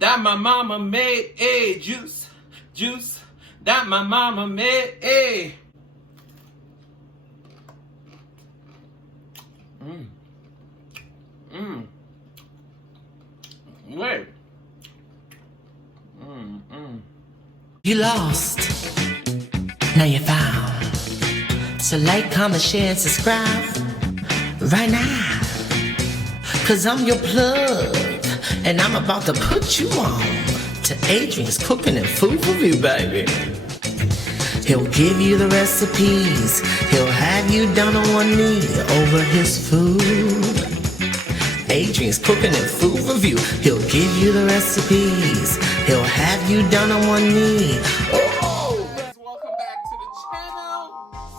that my mama made. Juice, juice that my mama made. Wait. You lost, now you found. So like, comment, share, and subscribe right now. Cause I'm your plug, and I'm about to put you on to Adrian's Cooking and Food Review, baby. He'll give you the recipes, he'll have you down on one knee over his food. Adrian's Cooking and Food Review. He'll give you the recipes. He'll have you down on one knee. Oh! Welcome back to the channel.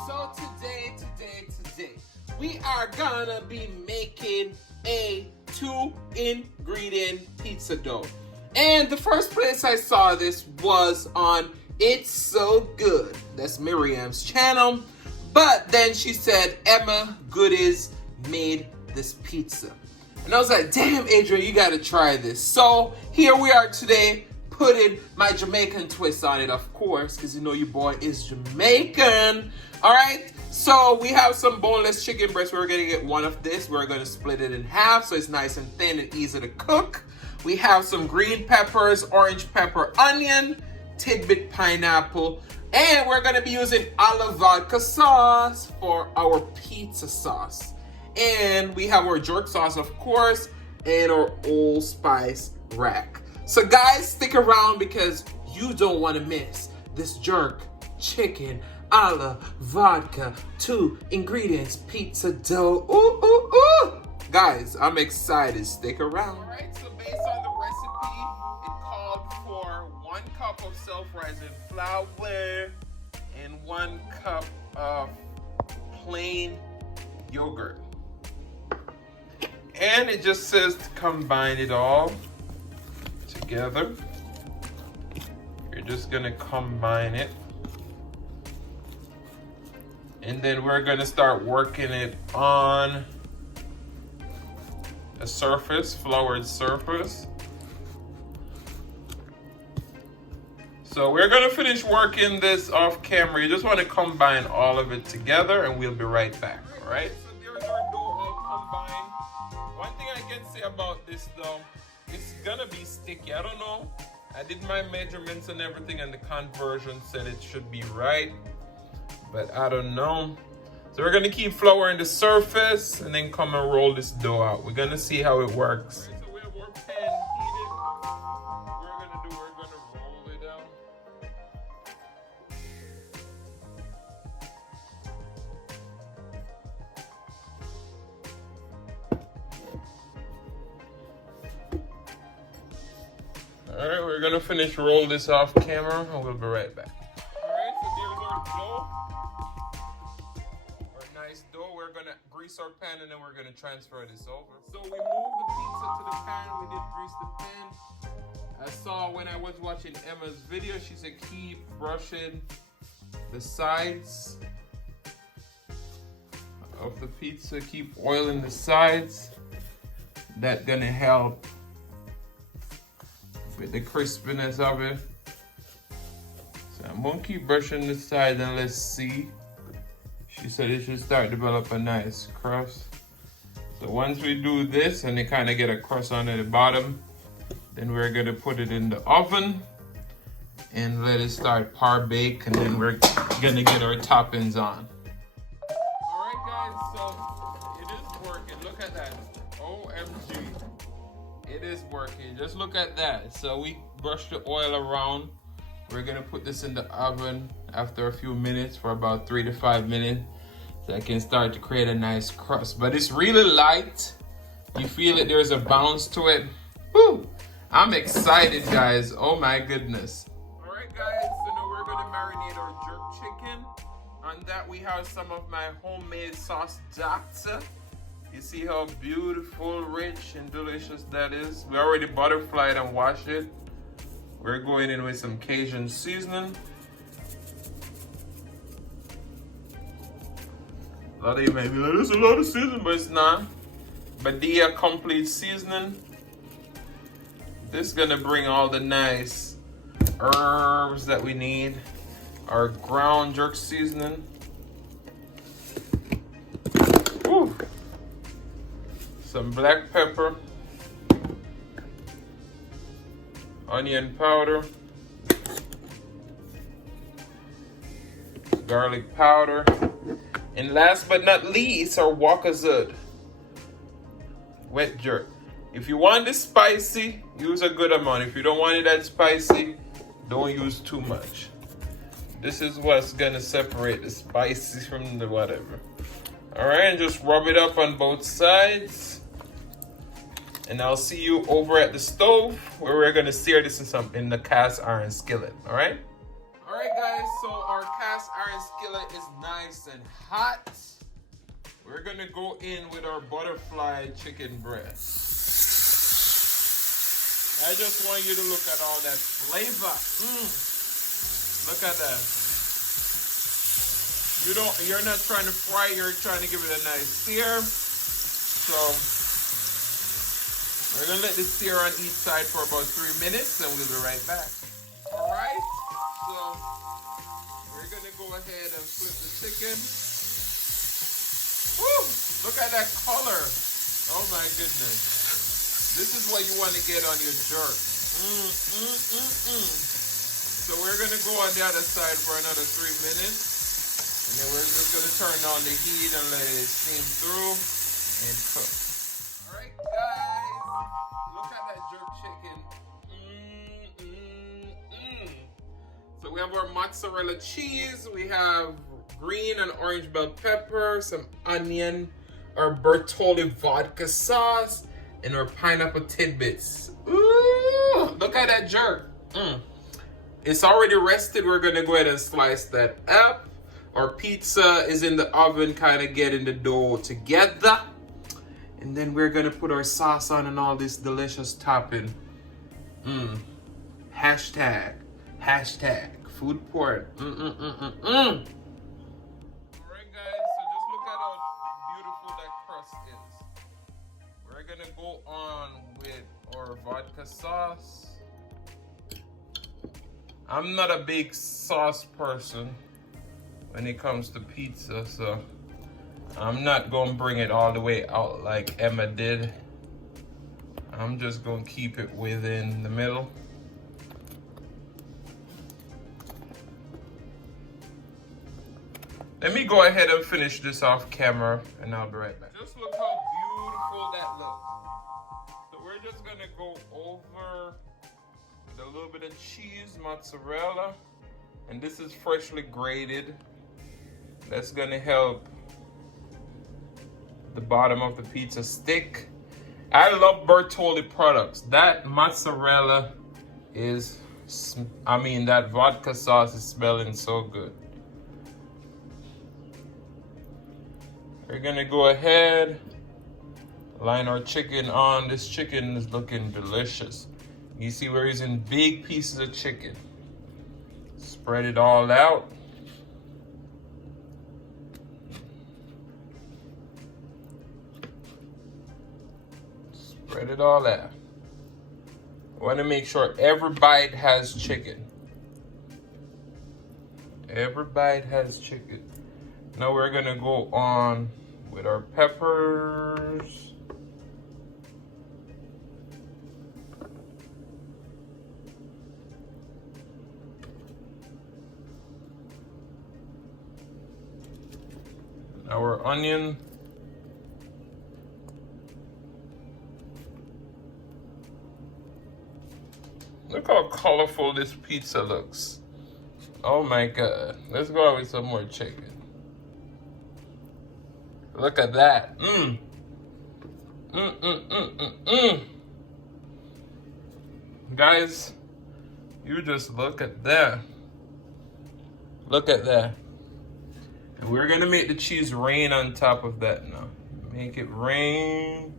So today, we are gonna be making a 2-ingredient pizza dough. And the first place I saw this was on It's So Good. That's Miriam's channel. But then she said Emma Goodies made this pizza. And I was like, damn, Adrian, you gotta try this. So here we are today, putting my Jamaican twist on it, of course, because you know your boy is Jamaican. All right, so we have some boneless chicken breast. We're gonna get one of this. We're gonna split it in half so it's nice and thin and easy to cook. We have some green peppers, orange pepper, onion, tidbit pineapple, and we're gonna be using olive vodka sauce for our pizza sauce. And we have our jerk sauce, of course, and our Old Spice rack. So guys, stick around because you don't want to miss this jerk chicken a la vodka 2 ingredients pizza dough. Ooh, ooh, ooh. Guys, I'm excited. Stick around. All right, so based on the recipe, it called for 1 cup of self-rising flour and 1 cup of plain yogurt. And it just says to combine it all together. You're just gonna combine it. And then we're gonna start working it on a surface, floured surface. So we're gonna finish working this off camera. You just wanna combine all of it together and we'll be right back, all right? So there's our dough all combined. One thing I can say about this though, it's gonna be sticky. I don't know. I did my measurements and everything and the conversion said it should be right, but I don't know. So we're gonna keep flouring the surface and then come and roll this dough out. We're gonna see how it works. Right, so we have our pan heated. We're gonna roll it out. All right, we're gonna finish roll this off camera and we'll be right back. All right, so there's our dough. Our nice dough. We're gonna grease our pan and then we're gonna transfer this over. So we moved the pizza to the pan. We did grease the pan. I saw when I was watching Emma's video, she said keep brushing the sides of the pizza. Keep oiling the sides. That's gonna help with the crispiness of it. So I'm gonna keep brushing the side and let's see. She said it should start to develop a nice crust. So once we do this and it kind of get a crust on the bottom, then we're gonna put it in the oven and let it start par bake, and then we're gonna get our toppings on. All right guys, so it is working. Look at that, OMG. It is working. Just look at that. So we brush the oil around. We're gonna put this in the oven after a few minutes for about 3 to 5 minutes, so I can start to create a nice crust. But it's really light. You feel it, there's a bounce to it. Woo! I'm excited, guys. Oh my goodness. All right, guys, so now we're gonna marinate our jerk chicken. On that, we have some of my homemade sauce VODKA. You see how beautiful, rich, and delicious that is? We already butterflied and washed it. We're going in with some Cajun seasoning. A lot of you may be like, there's a lot of seasoning, but it's not. Badia complete seasoning. This is gonna bring all the nice herbs that we need. Our ground jerk seasoning. Woo. Some black pepper. Onion powder. Garlic powder. And last but not least, our Wakazud wet jerk. If you want this spicy, use a good amount. If you don't want it that spicy, don't use too much. This is what's gonna separate the spicy from the whatever. All right, and just rub it up on both sides. And I'll see you over at the stove where we're gonna sear this in the cast iron skillet. All right. All right, guys. So our cast iron skillet is nice and hot. We're gonna go in with our butterfly chicken breast. I just want you to look at all that flavor. Look at that. You're not trying to fry, you're trying to give it a nice sear. So we're gonna let this sear on each side for about 3 minutes and we'll be right back. All right, so we're gonna go ahead and flip the chicken. Woo! Look at that color. Oh my goodness. This is what you want to get on your jerk. So we're going to go on the other side for another 3 minutes. And then we're just going to turn on the heat and let it steam through and cook. All right, guys. Look at that jerk chicken. So we have our mozzarella cheese. We have green and orange bell pepper, some onion, our Bertolli vodka sauce, and our pineapple tidbits. Ooh, look at that jerk. It's already rested. We're gonna go ahead and slice that up. Our pizza is in the oven, kind of getting the dough together. And then we're gonna put our sauce on and all this delicious topping. Hashtag food porn. Alright guys, so just look at how beautiful that crust is. We're gonna go on with our vodka sauce. I'm not a big sauce person when it comes to pizza, so I'm not gonna bring it all the way out like Emma did. I'm just gonna keep it within the middle. Let me go ahead and finish this off camera and I'll be right back. Just look how beautiful that looks. So we're just gonna go over with a little bit of cheese, mozzarella, and this is freshly grated. That's gonna help the bottom of the pizza stick. I love Bertolli products. That mozzarella is, that vodka sauce is smelling so good. We're gonna go ahead, line our chicken on. This chicken is looking delicious. You see we're using big pieces of chicken. Spread it all out. Spread it all out. I want to make sure every bite has chicken. Every bite has chicken. Now we're gonna go on with our peppers. Our onion. Look how colorful this pizza looks. Oh my God. Let's go out with some more chicken. Look at that. Guys, you just look at that. Look at that. And we're gonna make the cheese rain on top of that now. Make it rain.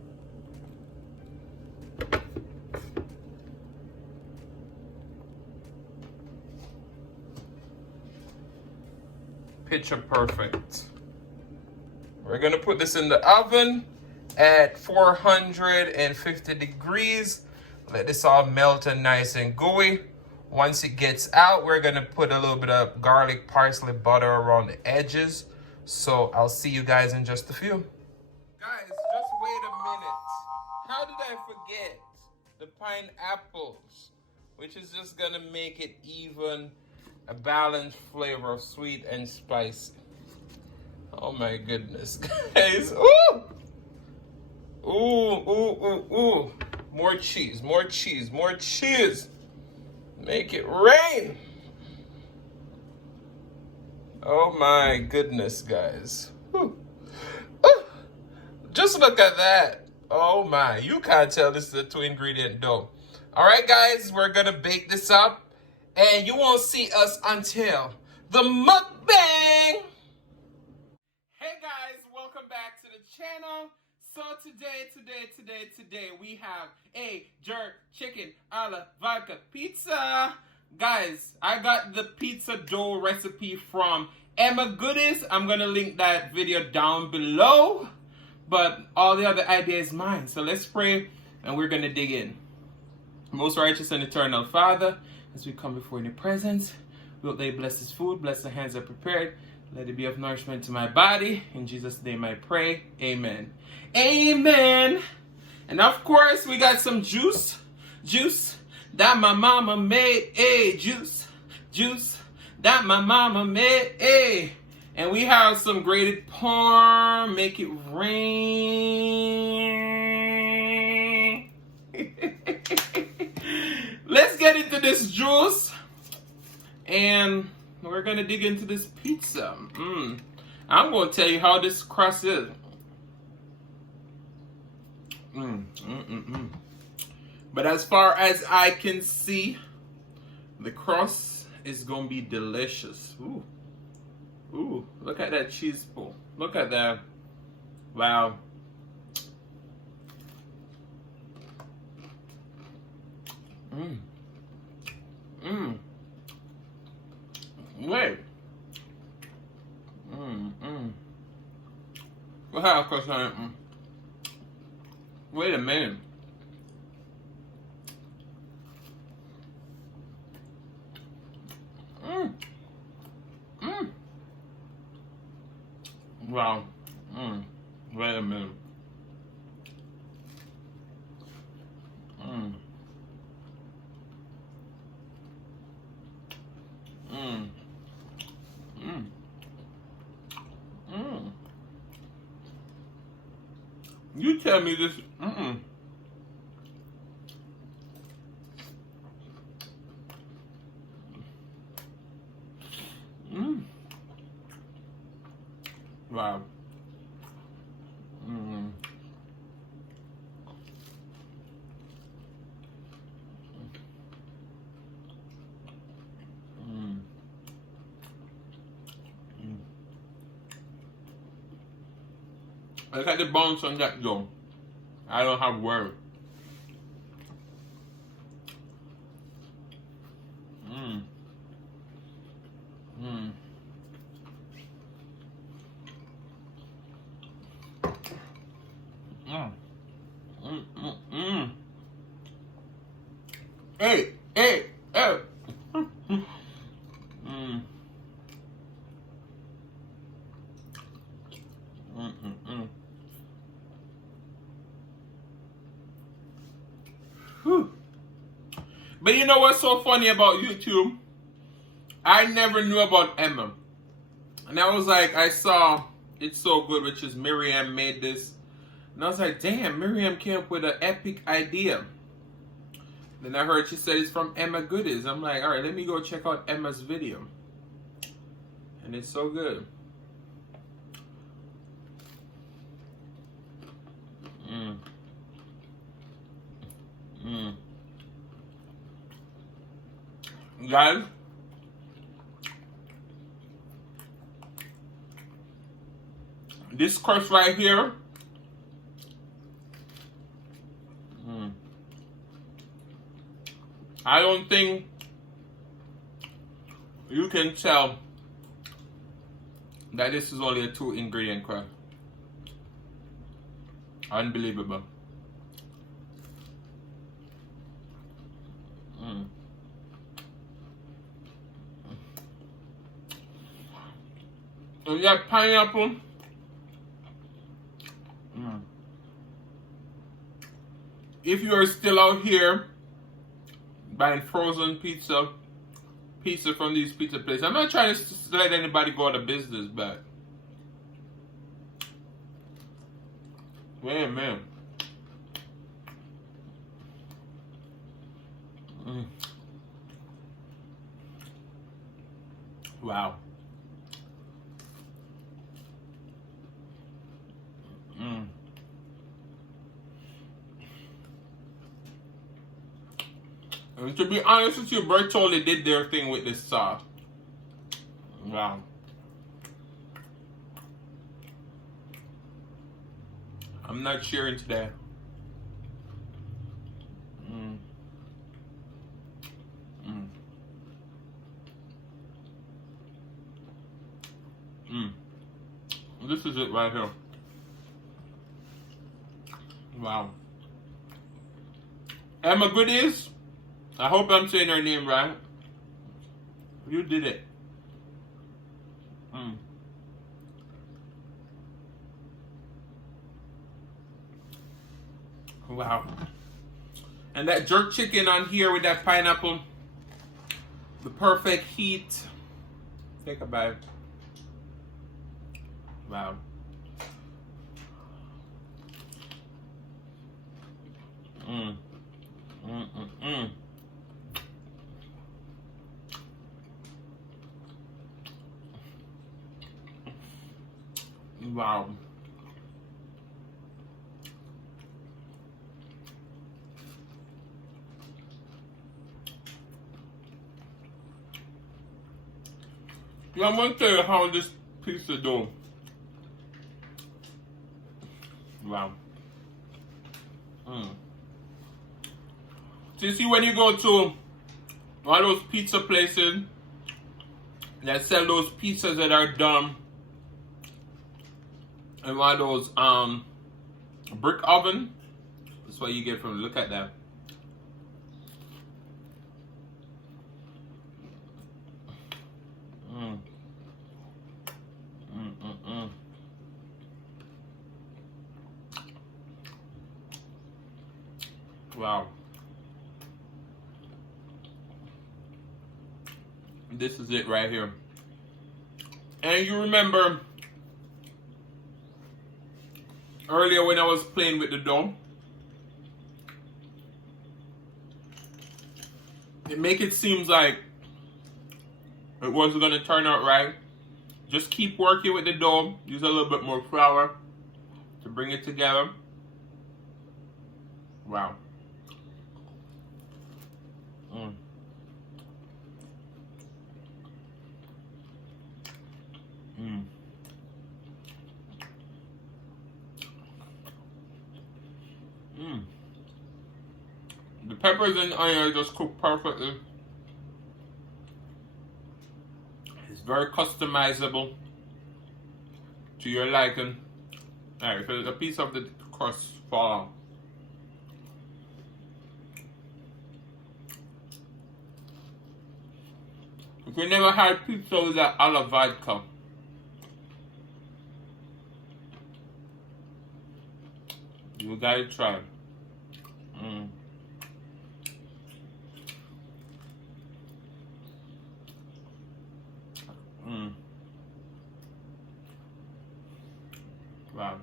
Picture perfect. We're gonna put this in the oven at 450 degrees Let this all melt and nice and gooey. Once it gets out, we're gonna put a little bit of garlic, parsley, butter around the edges. So I'll see you guys in just a few. Guys, just wait a minute. How did I forget the pineapples, which is just gonna make it even a balanced flavor of sweet and spicy. Oh my goodness, guys. Ooh! Ooh, ooh, ooh, ooh. More cheese, more cheese, more cheese. Make it rain. Oh my goodness, guys. Ooh. Ooh. Just look at that. Oh my, you can't tell this is a 2-ingredient dough. All right, guys, we're gonna bake this up. And you won't see us until the mukbang. Hey guys, welcome back to the channel. So today we have a jerk chicken a la vodka pizza. Guys, I got the pizza dough recipe from Emma Goodies. I'm gonna link that video down below. But all the other ideas mine. So let's pray and we're gonna dig in. Most righteous and eternal Father, as we come before your presence, we hope that you bless this food, bless the hands that are prepared. Let it be of nourishment to my body. In Jesus' name I pray. Amen. Amen. And of course, we got some juice. Juice that my mama made. Juice that my mama made. And we have some grated parm. Make it rain. Let's get into this juice. And we're going to dig into this pizza. I'm going to tell you how this crust is. But as far as I can see, the crust is going to be delicious. Ooh. Ooh, look at that cheese pull. Look at that. Wow. Wait. What happened? Wait a minute. Wow. Wait a minute. You tell me this. Wow. Look at the bounce on that dough. I don't have words. Hey. But you know what's so funny about YouTube? I never knew about Emma. And I was like, I saw It's So Good, which is Miriam made this. And I was like, damn, Miriam came up with an epic idea. Then I heard she said it's from Emma Goodies. I'm like, all right, let me go check out Emma's video. And it's so good. Guys, this crust right here, I don't think you can tell that this is only a 2-ingredient crust. Unbelievable. And that pineapple. If you are still out here buying frozen pizza from these pizza places, I'm not trying to let anybody go out of business, but man. Wow. And to be honest with you, Bertolli did their thing with this sauce. Wow. I'm not sharing today. This is it right here. Wow. Emma Goodies, I hope I'm saying her name right. You did it. Wow. And that jerk chicken on here with that pineapple. The perfect heat. Take a bite. Wow. Wow. Yeah, I'm gonna tell you how this pizza dough. Wow. So you see, when you go to one of those pizza places that sell those pizzas that are done in one of those brick oven, that's what you get from. Look at that. Wow. This is it right here. And you remember earlier when I was playing with the dough, it make it seems like it wasn't gonna turn out right. Just keep working with the dough. Use a little bit more flour to bring it together. Wow. The peppers and onions just cook perfectly. It's very customizable to your liking. Alright, so a piece of the crust fall off. If you never had pizza with that olive vodka, you gotta try it. Wow.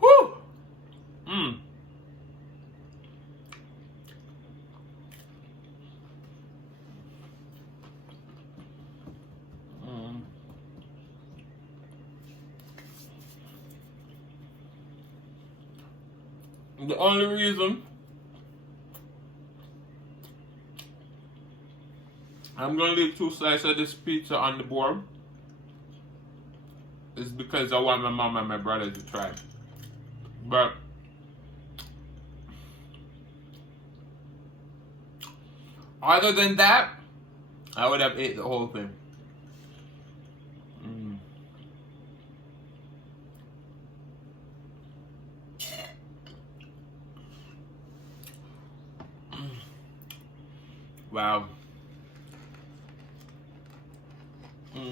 Whew. The only reason I'm gonna leave 2 slices of this pizza on the board is because I want my mom and my brother to try it. But other than that, I would have ate the whole thing. Wow. Let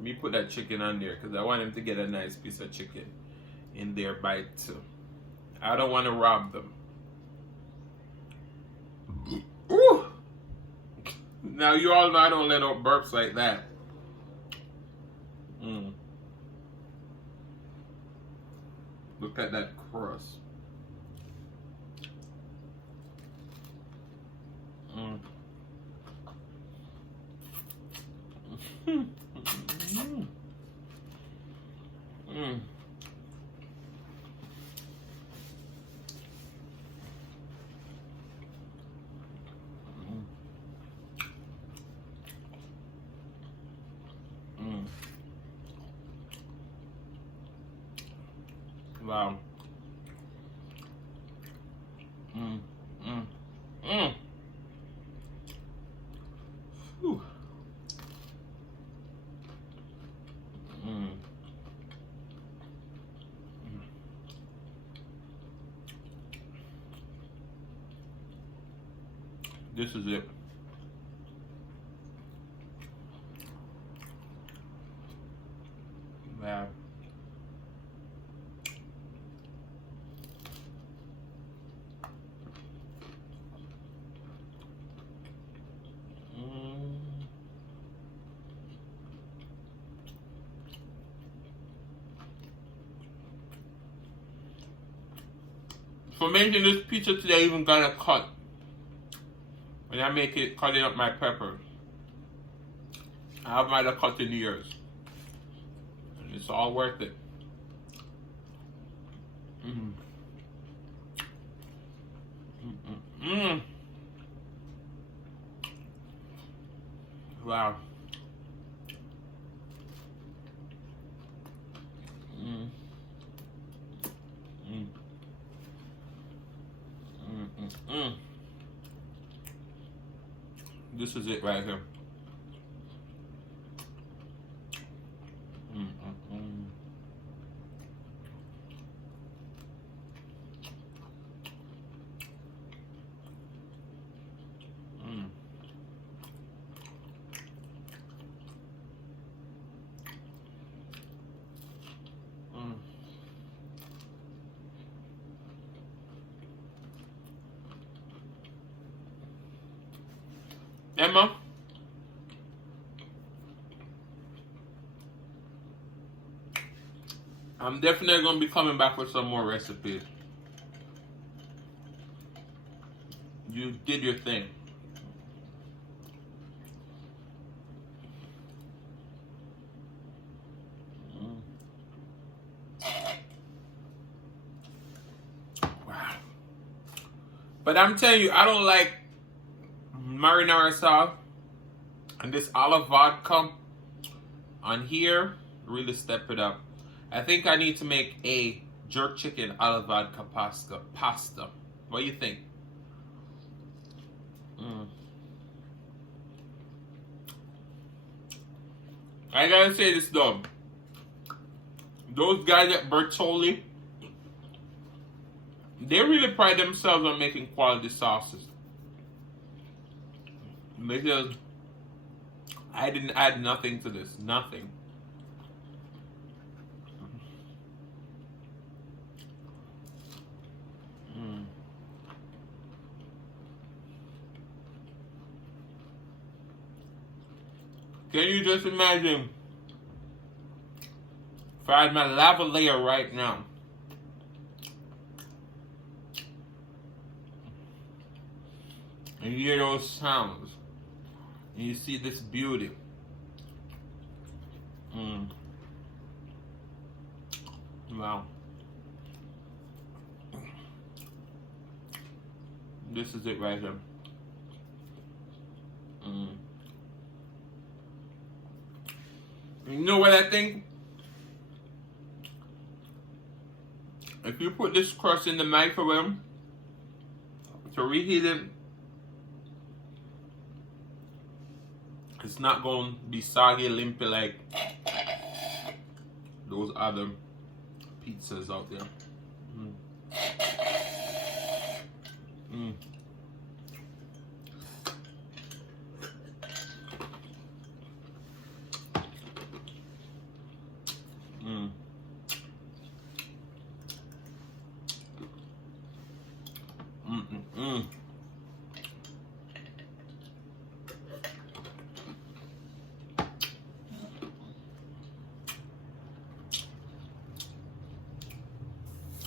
me put that chicken on there because I want him to get a nice piece of chicken in their bite too. I don't want to rob them. Ooh. Now you all know I don't let out burps like that. Look at that crust. Wow. Whew. This is it. Wow. For making this pizza today, I even got a cut. When I make it, cutting up my pepper, I have my cut in years. And it's all worth it. Wow. This is it right here. Emma, I'm definitely going to be coming back with some more recipes. You did your thing. Wow. But I'm telling you, I don't like marinara sauce and this olive vodka on here really step it up. I think I need to make a jerk chicken olive vodka pasta. What do you think? I gotta say this though, those guys at Bertolli, they really pride themselves on making quality sauces. Because I didn't add nothing to this. Nothing. Can you just imagine if I had my lava layer right now? And you hear those sounds. And you see this beauty. Wow. This is it right here. You know what I think? If you put this crust in the microwave to reheat it, it's not going to be soggy, limpy like those other pizzas out there.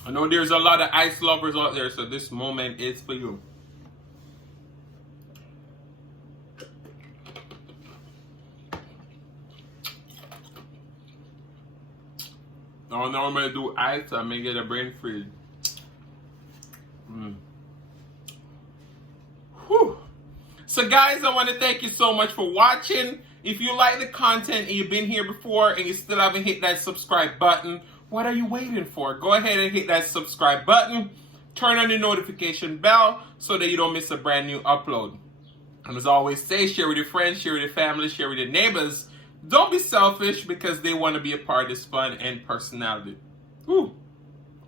I know there's a lot of ice lovers out there, so this moment is for you. I don't normally do ice, I may get a brain freeze. Whew. So guys, I want to thank you so much for watching. If you like the content and you've been here before and you still haven't hit that subscribe button, what are you waiting for? Go ahead and hit that subscribe button. Turn on the notification bell so that you don't miss a brand new upload. And as I always say, share with your friends, share with your family, share with your neighbors. Don't be selfish because they want to be a part of this fun and personality. Whew.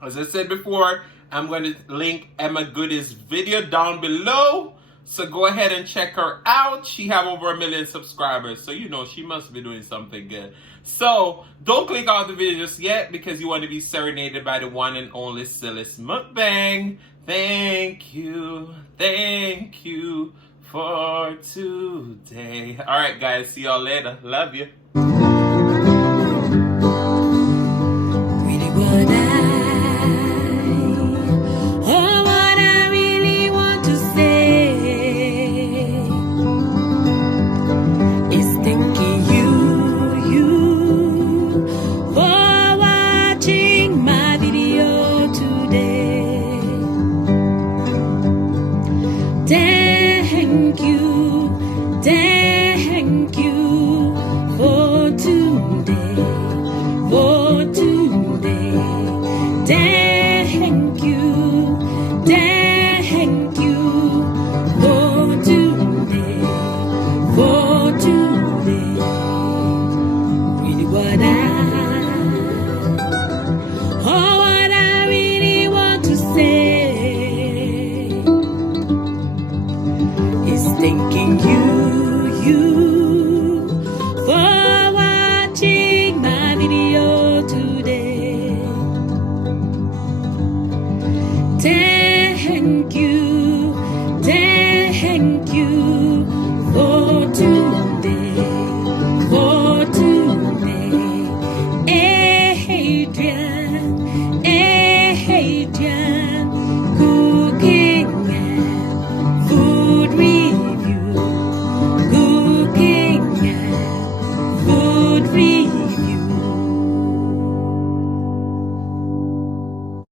As I said before, I'm going to link Emma Goody's video down below. So go ahead and check her out. She have over 1 million subscribers. So you know she must be doing something good. So don't click out the video just yet because you want to be serenaded by the one and only Silas Mukbang. Thank you. Thank you for today. Alright guys, see y'all later. Love you. Thank you for today, for today.